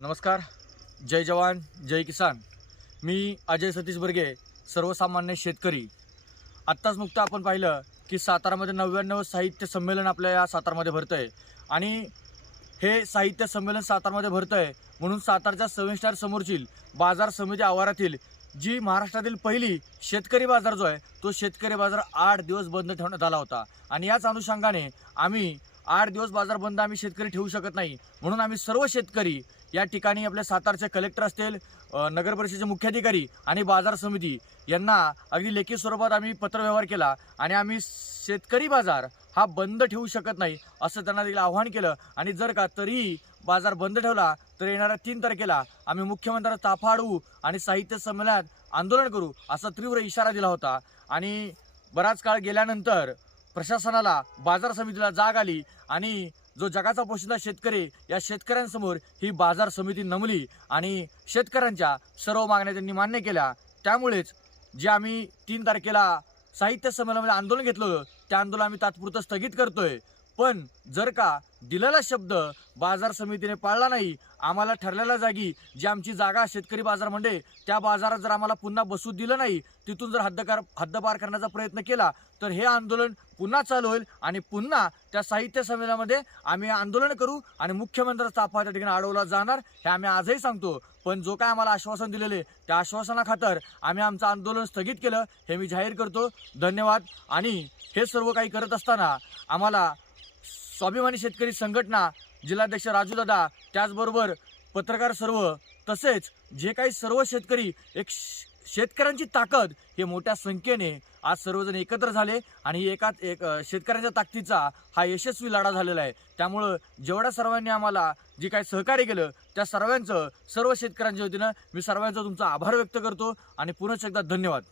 नमस्कार. जय जवान जय किसान. मी अजय सतीश बर्गे सर्वसामान्य शेतकरी. आत्ताच नुकतं आपण पाहिलं की सातारामध्ये नव्याण्णव साहित्य संमेलन आपल्या या सातारामध्ये भरतं आहे आणि हे साहित्य संमेलन सातारामध्ये भरतं आहे म्हणून सातारच्या सेवन स्टार समोरची बाजार समिती आवारातील जी महाराष्ट्रातील पहिली शेतकरी बाजार जो आहे तो शेतकरी बाजार आठ दिवस बंद ठेवण्यात आला होता. आणि याच अनुषंगाने आम्ही आठ दिवस बाजार बंद आम्ही शेतकरी ठेवू शकत नाही. म्हणून आम्ही सर्व शेतकरी या ठिकाणी आपल्या सातारचे कलेक्टर असतील नगर परिषदेचे मुख्याधिकारी आणि बाजार समिती यांना अगदी लेखी स्वरूपात आम्ही पत्रव्यवहार केला आणि आम्ही शेतकरी बाजार हा बंद ठेवू शकत नाही असं त्यांना देखील आव्हान केलं. आणि जर का तरीही बाजार बंद ठेवला तर येणाऱ्या तीन तारखेला आम्ही मुख्यमंत्र्यांना ताफा अडवू आणि साहित्य संमेलनात आंदोलन करू असा तीव्र इशारा दिला होता. आणि बराच काळ गेल्यानंतर प्रशासनाला बाजार समितीला जाग आली आणि जो जगाचा पोशिंदा शेतकरी या शेतकऱ्यांसमोर ही बाजार समिती नमली आणि शेतकऱ्यांच्या सर्व मागण्या त्यांनी मान्य केल्या. त्यामुळेच जे आम्ही तीन तारखेला साहित्य संमेलनामध्ये आंदोलन घेतलं त्या आंदोलन आम्ही तात्पुरतं स्थगित करतोय. पण जर का दिलेला शब्द बाजार समितीने पाळला नाही आम्हाला ठरलेल्या जागी जी आमची जागा शेतकरी बाजार म्हणजे त्या बाजारात जर आम्हाला पुन्हा बसू दिलं नाही तिथून जर हद्दकार हद्दपार करण्याचा प्रयत्न केला तर हे आंदोलन पुन्हा चालू होईल आणि पुन्हा त्या साहित्य संमेलनामध्ये आम्ही आंदोलन करू आणि मुख्यमंत्र्याचा ताफा त्या ठिकाणी अडवला जाणार हे आम्ही आजही सांगतो. पण जो काय आम्हाला आश्वासन दिलेले त्या आश्वासनाखातर आम्ही आमचं आंदोलन स्थगित केलं हे मी जाहीर करतो. धन्यवाद. आणि हे सर्व काही करत असताना आम्हाला स्वाभिमानी शेतकरी संघटना जिल्हाध्यक्ष राजूदादा त्याचबरोबर पत्रकार सर्व तसेच जे काही सर्व शेतकरी एक शेतकऱ्यांची ताकद हे मोठ्या संख्येने आज सर्वजण एकत्र झाले आणि एकाच एक शेतकऱ्यांच्या ताकदीचा हा यशस्वी लढा झालेला आहे. त्यामुळं जेवढ्या सर्वांनी आम्हाला जे काही सहकार्य केलं त्या सर्वांचं सर्व शेतकऱ्यांच्या वतीनं मी सर्वांचा तुमचा आभार व्यक्त करतो आणि पुनश्च एकदा धन्यवाद.